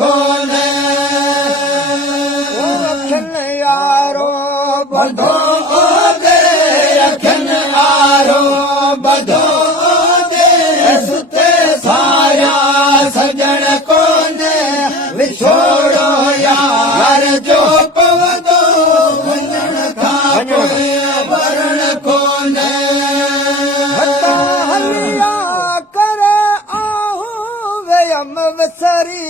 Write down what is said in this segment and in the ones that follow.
कोने अखिन यारो बधो दे अखिन आरो बधो दे सुते सारा सजण कोने विछोड़ो यार जो पवंदो वञण खां पोइ वरण कोने हलिया करे आहूं वयम विसरी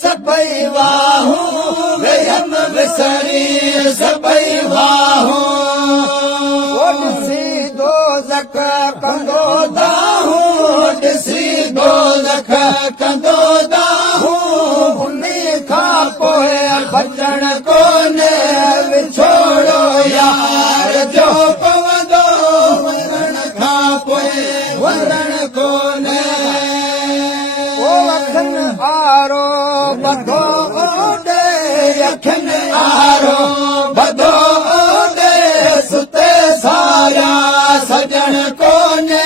सभई वाहूं वयम विसरी सभई वाहूं ॾिसी दोज़ख कंदो दाहूं ॾिसी दोज़ख कंदो दाहूं उन खां पोइ बचण कोने विछोड़ो यार जो पवंदो वरण खां पोइ वरण कोने अखिन आरो बधो ॾे अखिन आरो बधो ॾे सुते सारा सजण कोने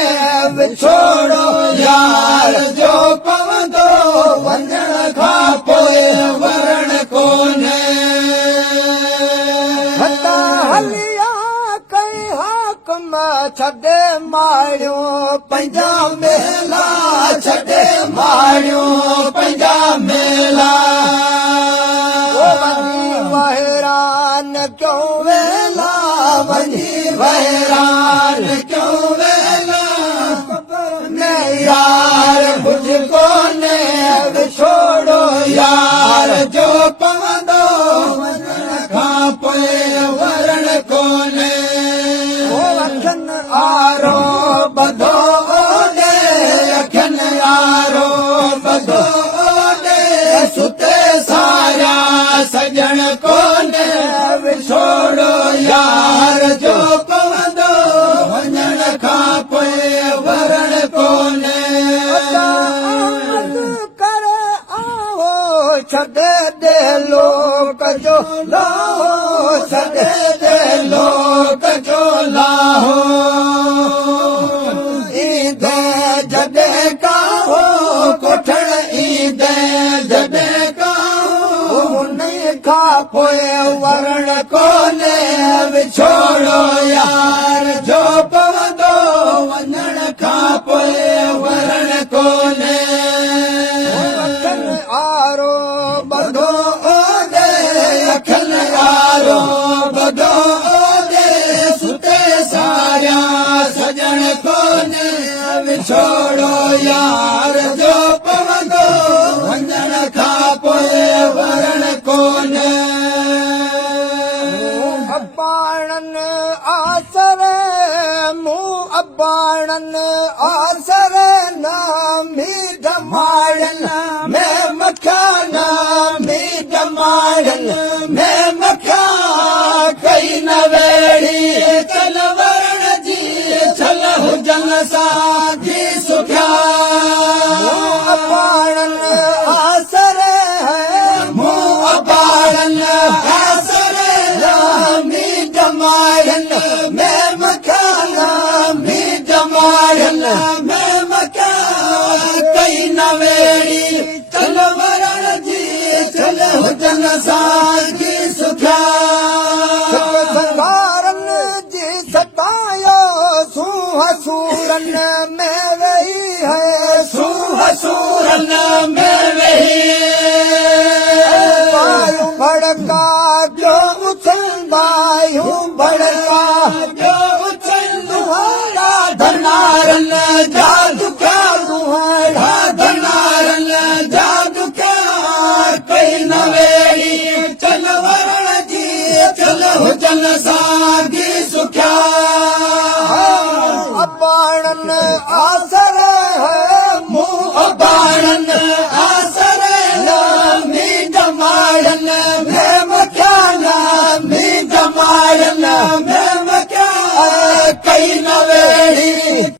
विछोड़ो यार जो पवंदो वञण खां पोइ वरण कोने हलिया कई हाकम छॾे मारियूं पंहिंजा मेला छॾे मारियूं पंहिंजा मेला वञी वहिरान क्यों वेला वञी वहिरान क्यों वेला यार कुझ कोने विछोड़ो यार जो पवंदो वञण खां पोइ वरण कोने अखिन आरो बधो ॾे अखिन आरो बधो ॾे सुते सारा सजण कोने विछोड़ो यार जो पवंदो वञण खां पोइ वरण कोने करे आओ छॾे दे लोक जो लाहो छॾे दे लोक जो लाहो ईंदे जॾहिं काहो कोठण ईंदे जॾहिं काहो उन खां पोइ वरण कोने विछोड़ो यार जो पवंदो वञण खां पोइ वरण कोने अखिन आरो बधो ॾे अखिन आरो बधो ॾे सुते सारिया सजण कोने विछोड़ो यार जो पवंदो वञण खां पोइ वरण कोने अबाणनि आसर मूं अबाणनि आसर नामी माड़न में मखाना मीट माड़न में मखा कई न वेड़ी चल वरण जी छल हुजन सां जी सुखिया अबाणनि आसर मूं अबाड़न आसर मीट माड़न में मखाना मीट माड़न में मखा कई न वेड़ी चल वरण जी चल हुजन सां जी सुखिया संगारनि जी सतायो सूह सूरन में रही है सूह सूरन में वही बायूं भड़का जो उछलंदायूं भड़का जो उछलंदा धनारन जादू क्या दुहाड़ा धनारन जादू क्या कई न वेड़ी चल वरण जी चल हुजन सां जी सुखिया अबाणनि आसर